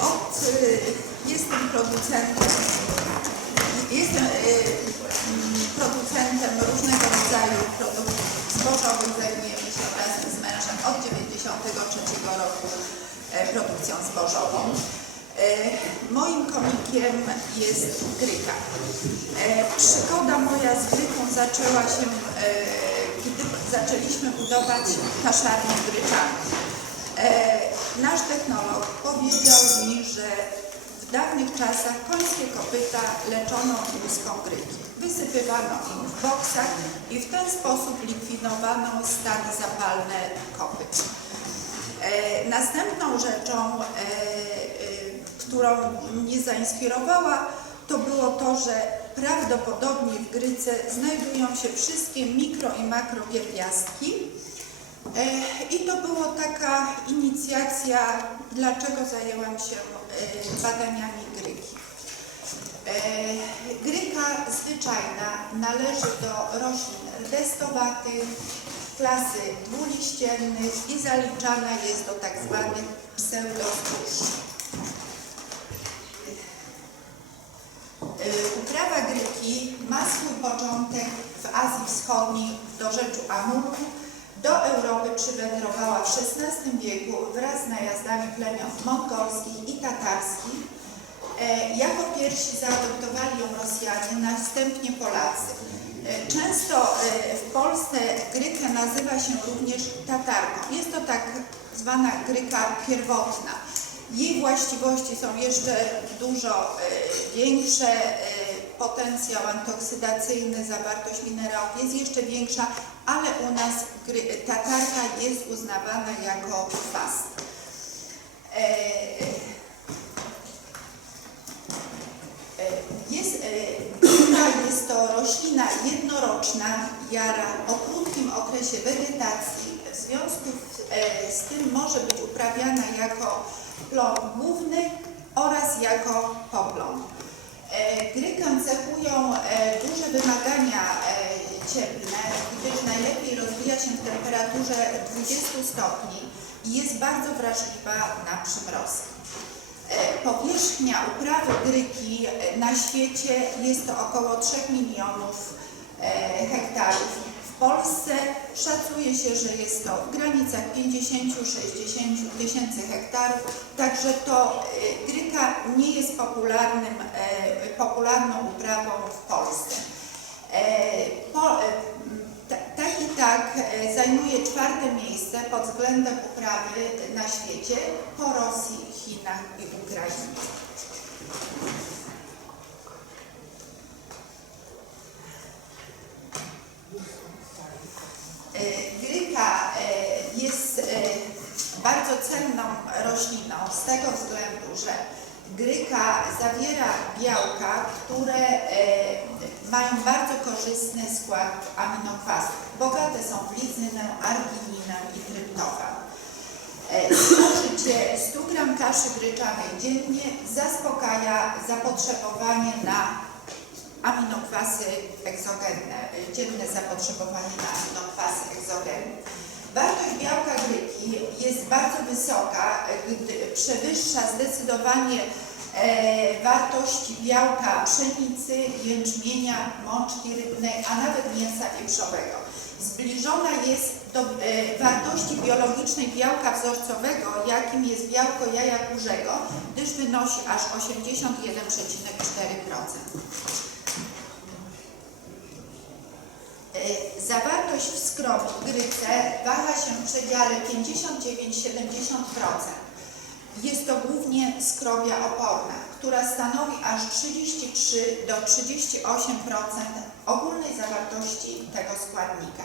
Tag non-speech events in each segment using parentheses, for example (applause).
Od, e, jestem producentem, jestem e, mm, producentem różnego rodzaju produktów zbożowych. Zajmujemy się razem z mężem od 1993 roku e, produkcją zbożową. Moim komikiem jest Gryka. Przygoda moja z Gryką zaczęła się, kiedy zaczęliśmy budować kaszarnię gryczaną. E, Nasz technolog powiedział mi, że w dawnych czasach końskie kopyta leczono łuską gryki. Wysypywano im w boksach i w ten sposób likwidowano stany zapalne kopyt. E, Następną rzeczą, e, którą mnie zainspirowała, to było to, że prawdopodobnie w Gryce znajdują się wszystkie mikro i makropierwiastki. E, I to była taka inicjacja, dlaczego zajęłam się e, badaniami gryki. E, Gryka zwyczajna należy do roślin rdestowatych, klasy dwuliściennych i zaliczana jest do tak zwanych pseudozbóż. Y, Uprawa gryki ma swój początek w Azji Wschodniej w dorzeczu Amuru. Do Europy przywędrowała w XVI wieku wraz z najazdami plemion mongolskich i tatarskich. E, Jako pierwsi zaadoptowali ją Rosjanie, następnie Polacy. E, Często e, w Polsce grykę nazywa się również tatarką. Jest to tak zwana gryka pierwotna. Jej właściwości są jeszcze dużo większe, potencjał antoksydacyjny, zawartość minerałów jest jeszcze większa, ale u nas tatarka jest uznawana jako kwas. E, e, Jest, e, jest to roślina jednoroczna, jara o krótkim okresie wegetacji. W związku z tym może być uprawiana jako plon główny oraz jako poplon. E, Grykę cechują e, duże wymagania e, cieplne, gdyż najlepiej rozwija się w temperaturze 20 stopni i jest bardzo wrażliwa na przymrozki. Powierzchnia uprawy gryki na świecie jest to około 3 milionów hektarów. W Polsce szacuje się, że jest to w granicach 50-60 tysięcy hektarów, także to e, gryka nie jest popularnym, e, popularną uprawą w Polsce. E, Po, ta- tak i tak e, zajmuje czwarte miejsce pod względem uprawy na świecie po Rosji, Chinach i Ukrainie. E, Gryka e, jest e, cenną rośliną z tego względu, że gryka zawiera białka, które e, mają bardzo korzystny skład aminokwasów. Bogate są w lizynę, argininę i tryptofan. E, Spożycie 100 gram kaszy gryczanej dziennie zaspokaja zapotrzebowanie na aminokwasy egzogenne, y, dzienne zapotrzebowanie na aminokwasy egzogenne. Wartość białka gryki jest bardzo wysoka, przewyższa zdecydowanie e, wartość białka pszenicy, jęczmienia, mączki rybnej, a nawet mięsa wieprzowego. Zbliżona jest do e, wartości biologicznej białka wzorcowego, jakim jest białko jaja kurzego, gdyż wynosi aż 81,4%. E, Zawartość w gryce waha się w przedziale 59-70%. Jest to głównie skrobia oporna, która stanowi aż 33 do 38% ogólnej zawartości tego składnika.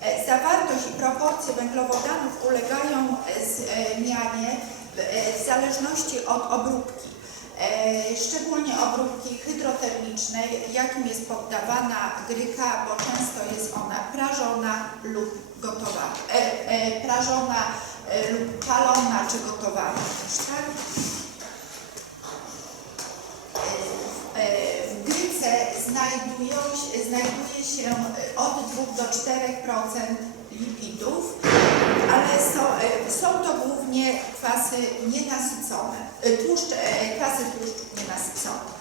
E, Zawartość i proporcje węglowodanów ulegają e, zmianie e, w zależności od obróbki. E, szczególnie obróbki hydrotermicznej, jakim jest poddawana gryka, bo często jest ona prażona lub gotowana, e, e, prażona e, lub palona czy gotowana też, tak? E, e, W gryce znajduje się od 2 do 4% lipidów, ale są, e, są to głównie kwa, kwasy nienasycone, e, tłuszcz, e, kwasy tłuszczów nienasyconych.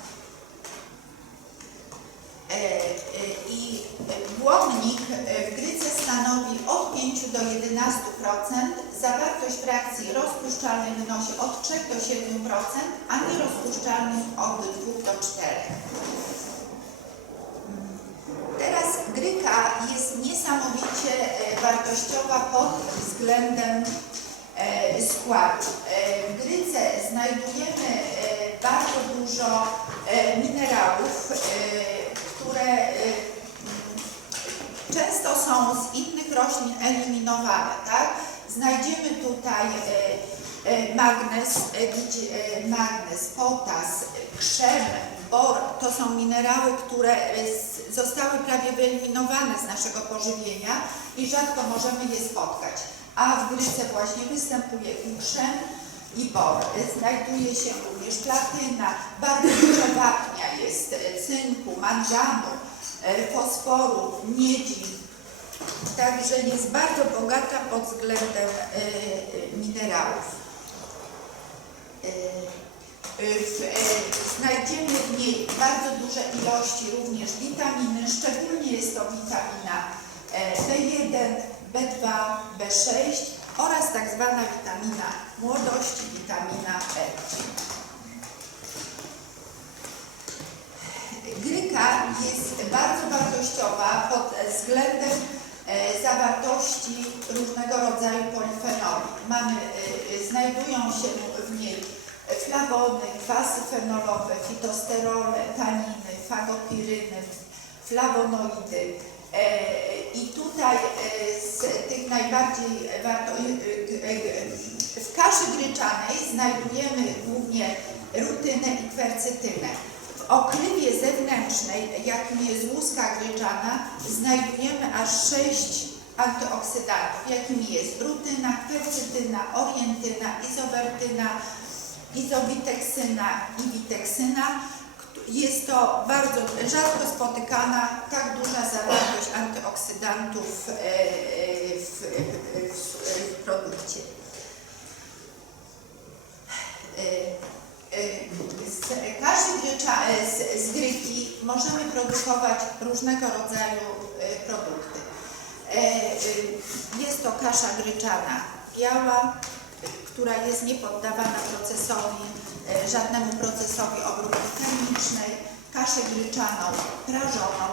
I błonnik w gryce stanowi od 5 do 11%, zawartość frakcji rozpuszczalnej wynosi od 3 do 7%, a nierozpuszczalnych od 2 do 4%. Teraz gryka jest wartościowa pod względem e, składu. E, W gryce znajdujemy e, bardzo dużo minerałów, które często są z innych roślin eliminowane, tak? Znajdziemy tutaj magnez, magnez, potas, krzem, bor. To są minerały, które zostały prawie wyeliminowane z naszego pożywienia i rzadko możemy je spotkać. A w gryce właśnie występuje krzem i bor. Znajduje się również platyna, bardzo dużo wapnia jest, cynku, manganu, e, fosforu, miedzi. Także jest bardzo bogata pod względem e, e, minerałów. E, e, Znajdziemy w niej bardzo duże ilości również witaminy, szczególnie jest to witamina e, B1, B2, B6 oraz tak zwana witamina młodości, witamina E. Gryka jest bardzo wartościowa pod względem e, zawartości różnego rodzaju polifenoli. Mamy, e, znajdują się w niej flawony, kwasy fenolowe, fitosterole, taniny, fagopiryny, flawonoidy. E, I tutaj e, z tych najbardziej warto, e, w kaszy gryczanej znajdujemy głównie rutynę i kwercytynę. W okrywie zewnętrznej, jakim jest łuska gryczana, znajdujemy aż sześć antyoksydantów, jakimi jest rutyna, kwercytyna, orientyna, izowertyna, izowiteksyna i witeksyna. Jest to bardzo rzadko spotykana tak duża zawartość antyoksydantów e, e, w, w, w, produkcie. E, Z e, z, z gryki możemy produkować różnego rodzaju produkty. Jest to kasza gryczana biała, która jest niepoddawana procesowi, e, żadnemu procesowi obróbki chemicznej, kaszę gryczaną prażoną,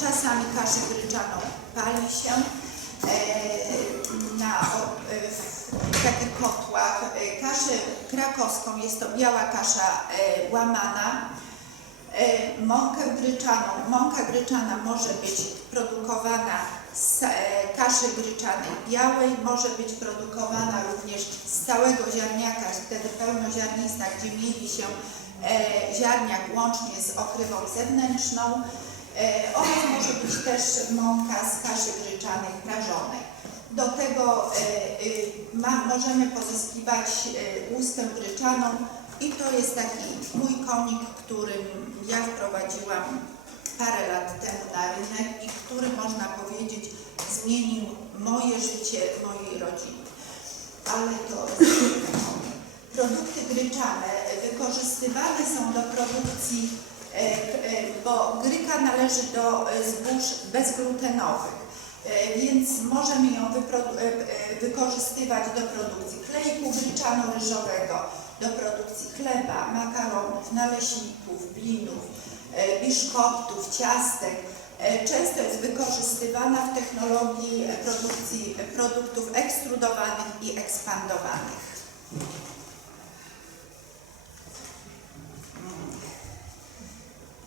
czasami kaszę gryczaną pali się e, na, e, w takich kotłach. Kaszę krakowską jest to biała kasza łamana, Mąkę gryczaną. Mąka gryczana może być produkowana z e, kaszy gryczanej białej, może być produkowana również z całego ziarniaka, wtedy pełnoziarnista, gdzie mieli się e, ziarniak łącznie z okrywą zewnętrzną e, oraz może być też mąka z kaszy gryczanej prażonej. Do tego ma, możemy pozyskiwać łuskę gryczaną i to jest taki mój konik, którym ja wprowadziłam parę lat temu na rynek i który można powiedzieć zmienił moje życie, mojej rodziny. Ale to (clears throat) produkty gryczane wykorzystywane są do produkcji, e, e, bo gryka należy do e, zbóż bezglutenowych. Więc możemy ją wykorzystywać do produkcji klejku gryczano-ryżowego, do produkcji chleba, makaronów, naleśników, blinów, biszkoptów, ciastek. E, Często jest wykorzystywana w technologii e, produkcji e, produktów ekstrudowanych i ekspandowanych.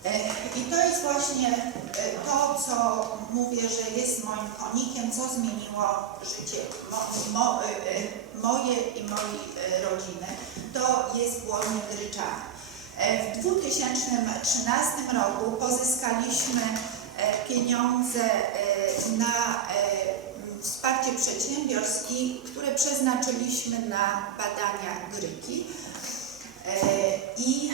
E, I to jest właśnie e, to, co mówię, że jest moim konikiem, co zmieniło życie mo, mo, e, e, moje i mojej e, rodziny. To jest błonnik gryczany. E, W 2013 roku pozyskaliśmy e, pieniądze e, na wsparcie przedsiębiorstw, które przeznaczyliśmy na badania gryki. I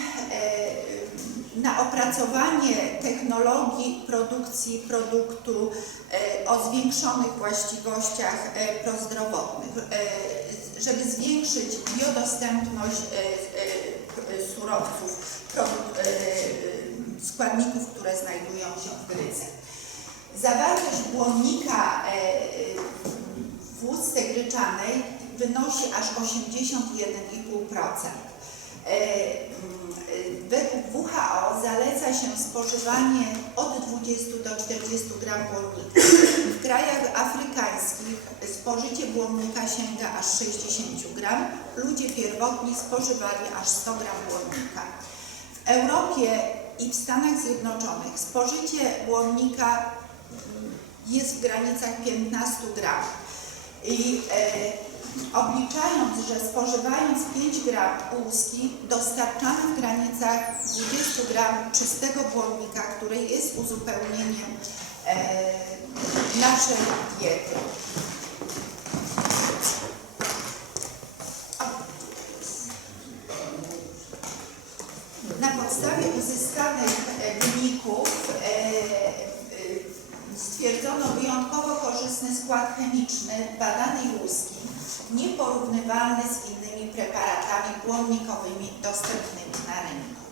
na opracowanie technologii produkcji produktu o zwiększonych właściwościach prozdrowotnych, żeby zwiększyć biodostępność surowców, e, e, składników, które znajdują się w gryce. Zawartość błonnika e, e, w łusce gryczanej wynosi aż 81,5%. E, mm, Według WHO zaleca się spożywanie od 20 do 40 gram błonnika. W krajach afrykańskich spożycie błonnika sięga aż 60 gram. Ludzie pierwotni spożywali aż 100 gram błonnika. W Europie i w Stanach Zjednoczonych spożycie błonnika mm, jest w granicach 15 gram. I e, obliczając, że spożywając 5 gram łuski dostarczamy w granicach 20 gram czystego błonnika, który jest uzupełnieniem e, naszej diety. Na podstawie uzyskanych e, wyników e, e, stwierdzono wyjątkowo korzystny skład chemiczny badanej łuski, nieporównywalny z innymi preparatami błonnikowymi dostępnymi na rynku.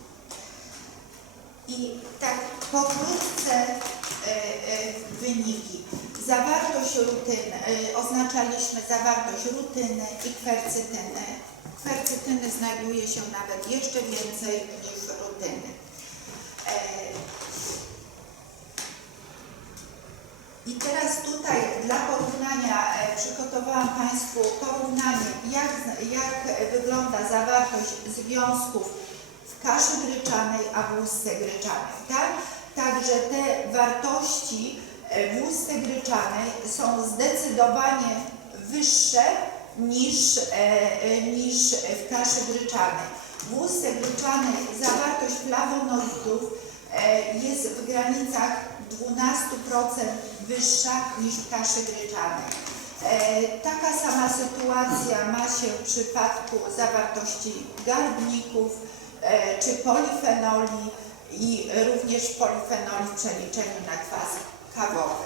I tak pokrótce e, e, wyniki. Zawartość rutyny, e, oznaczaliśmy zawartość rutyny i kwercytyny. Kwercytyny znajduje się nawet jeszcze więcej niż rutyny. E, I teraz tutaj dla porównania e, przygotowałam Państwu porównanie, jak, jak wygląda zawartość związków w kaszy gryczanej, a w łusce gryczanej. Tak? Także te wartości e, w łusce gryczanej są zdecydowanie wyższe niż, e, niż w kaszy gryczanej. W łusce gryczanej zawartość flawonoidów jest w granicach 12% wyższa niż w kaszy gryczanej. Taka sama sytuacja ma się w przypadku zawartości garbników e, czy polifenoli i również polifenoli w przeliczeniu na kwas kawowy.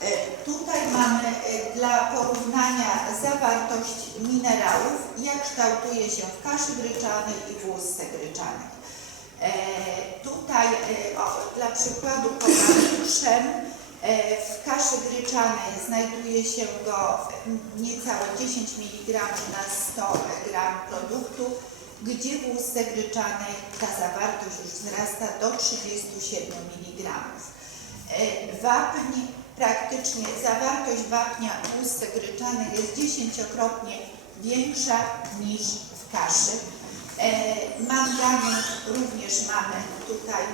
E, Tutaj mamy e, dla porównania zawartość minerałów, jak kształtuje się w kaszy gryczanej i w łusce gryczanej. E, Tutaj e, o, dla przykładu szem. E, W kaszy gryczanej znajduje się go niecałe 10 mg na 100 g produktu, gdzie w łusce gryczanej ta zawartość już wzrasta do 37 mg. Wapń, praktycznie zawartość wapnia w łusce gryczanej jest dziesięciokrotnie większa niż w kaszy. E, Manganów również mamy tutaj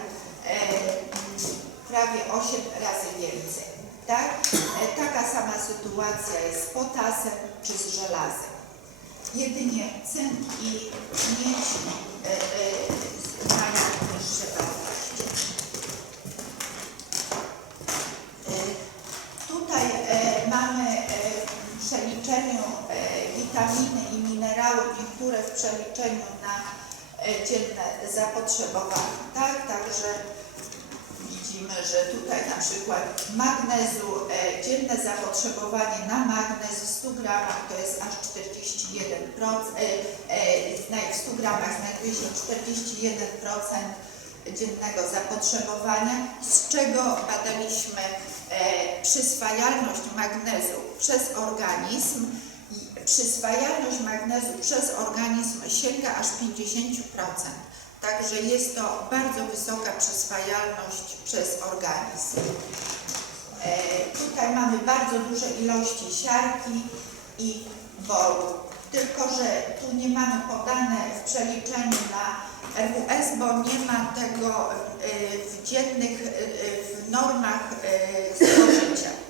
e, prawie 8 razy więcej. Tak? E, taka sama sytuacja jest z potasem czy z żelazem. Jedynie cynk i miedź mają niższe wartości. Tutaj mamy w przeliczeniu witaminy i minerały, niektóre w przeliczeniu dzienne zapotrzebowanie. Tak, także widzimy, że tutaj na przykład magnezu, e, dzienne zapotrzebowanie na magnez w 100 gramach to jest aż 41%, e, e, w 100 gramach znajduje się 41% dziennego zapotrzebowania, z czego badaliśmy e, przyswajalność magnezu przez organizm. Przyswajalność magnezu przez organizm sięga aż 50%. Także jest to bardzo wysoka przyswajalność przez organizm. E, tutaj mamy bardzo duże ilości siarki i bolu. Tylko, że tu nie mamy podane w przeliczeniu na RWS, bo nie ma tego e, w dziennych, e, w normach spożycia. E,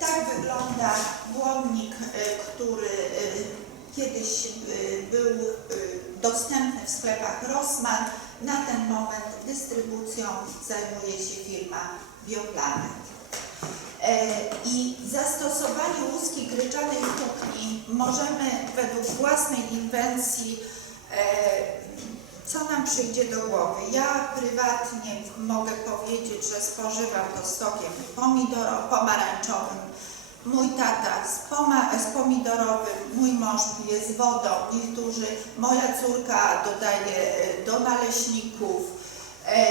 Tak wygląda błonnik, e, który e, kiedyś e, był e, dostępny w sklepach Rossmann. Na ten moment dystrybucją zajmuje się firma Bioplanet. E, I zastosowanie łuski gryczanej kuchni możemy według własnej inwencji e, co nam przyjdzie do głowy? Ja prywatnie mogę powiedzieć, że spożywam to z sokiem pomidoro, pomarańczowym. Mój tata z, poma, z pomidorowym, mój mąż pije z wodą, niektórzy, moja córka dodaje e, do naleśników. E,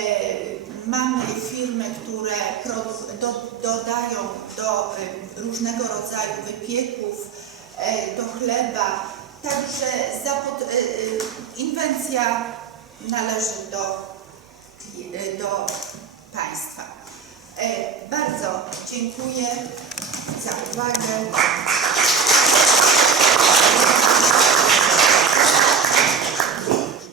mamy firmy, które do, dodają do e, różnego rodzaju wypieków, e, do chleba. Także e, e, inwencja należy do, e, do państwa. E, bardzo dziękuję za uwagę.